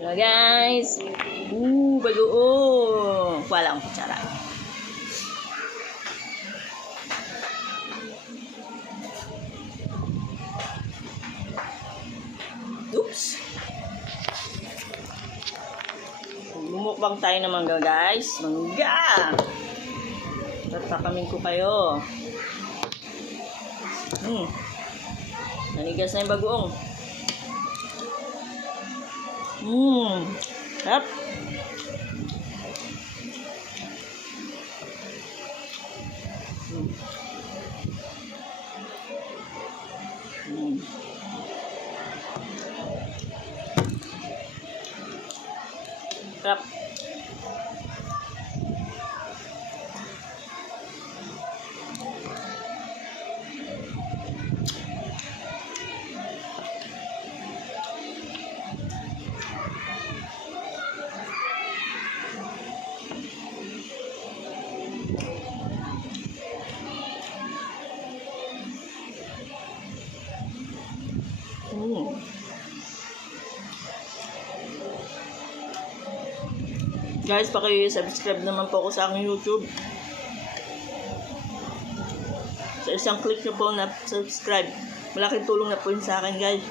Hello guys! Bagoong! Wala akong kutsara. Oops! Bumukbang tayo ng mangga guys. Mangga! Tatakamin ko kayo. Nanigas na yung bagoong. Sarap. Sarap. Guys, paki-subscribe naman po ako sa aking YouTube. Sa isang click nyo po na subscribe, malaking tulong na po yun sa akin guys.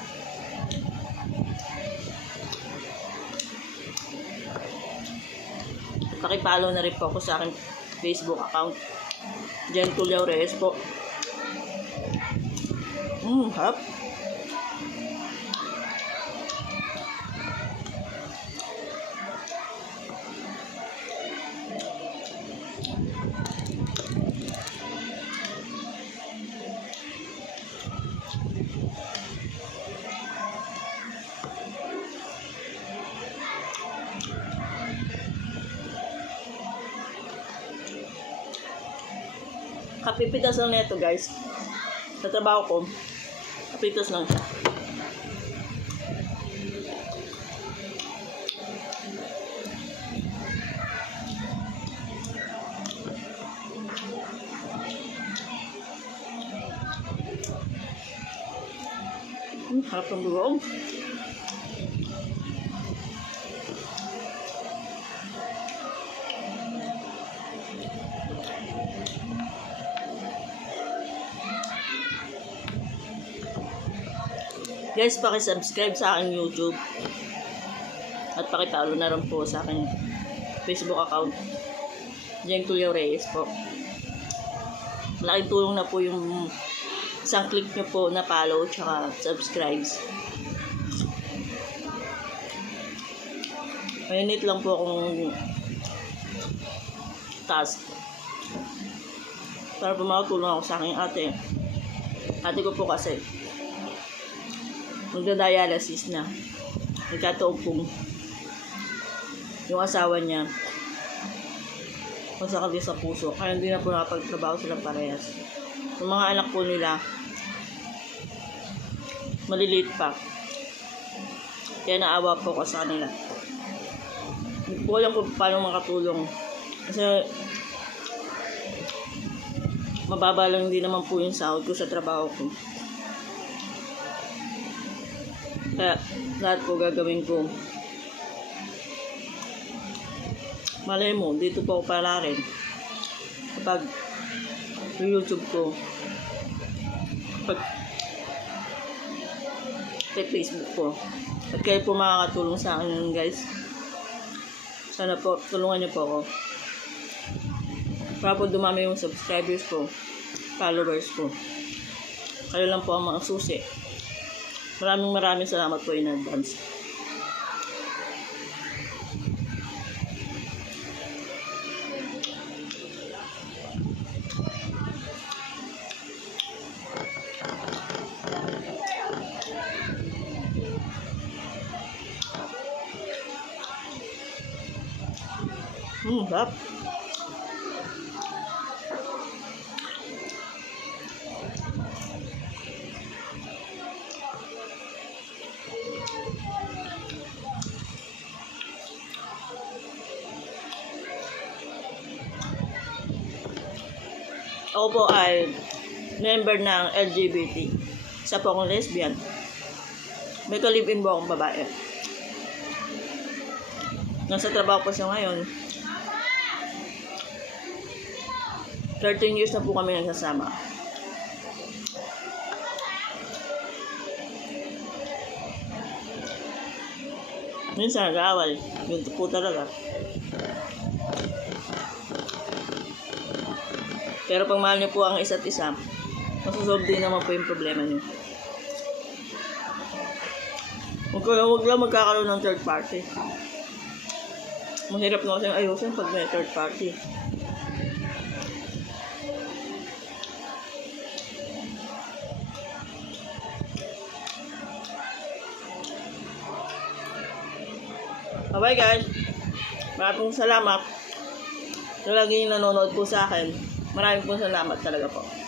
Paki-follow na rin po ako sa aking Facebook account, Jen Tulio Reyes po. Harap. Kapipitas lang nito guys. Sa trabaho ko, kapipitas lang siya. Harap ng bugoong. Guys, paki-subscribe sa aking YouTube at paki-follow na rin po sa aking Facebook account, Jen Tulio Reyes po. Malaking tulong na po yung isang click nyo po na follow tsaka subscribe. Mainit lang po akong task para po makatulong ako sa aking ate ko po kasi magda-dialysis na. Nagkatuog pong yung asawa niya masakit sa puso. Kaya hindi na po nakapagtrabaho silang parehas. Yung mga anak po nila maliliit pa. Kaya naawa po ko sa kanila. Hindi po alam kung paano makatulong. Kasi mababa lang din naman po yung sahod ko sa trabaho ko. Kaya lahat po gagawin ko. Malay mo, dito po ako pala rin. Kapag YouTube ko, kapag Facebook ko, at kayo po makakatulong sa akin guys. Sana po, tulungan niyo po ako. Para po dumami yung subscribers ko, followers ko. Kayo lang po ang mga susi. Maraming salamat po in advance. Sarap. Ako po ay member ng LGBT. Isa po akong lesbian. May ka-live-in po akong babae. Nasa trabaho po siya ngayon. 13 years na po kami nagsasama. Minsan nag-aaway. Yun po talaga. Pero pag mahal niyo po ang isa't isa, masusolve din naman po yung problema niyo. Huwag lang magkakaroon ng third party. Mahirap na kasi ayusin pag may third party. Bye guys. Maraming salamat. Sa lagi yung nanonood po sa akin. Maraming po salamat talaga po.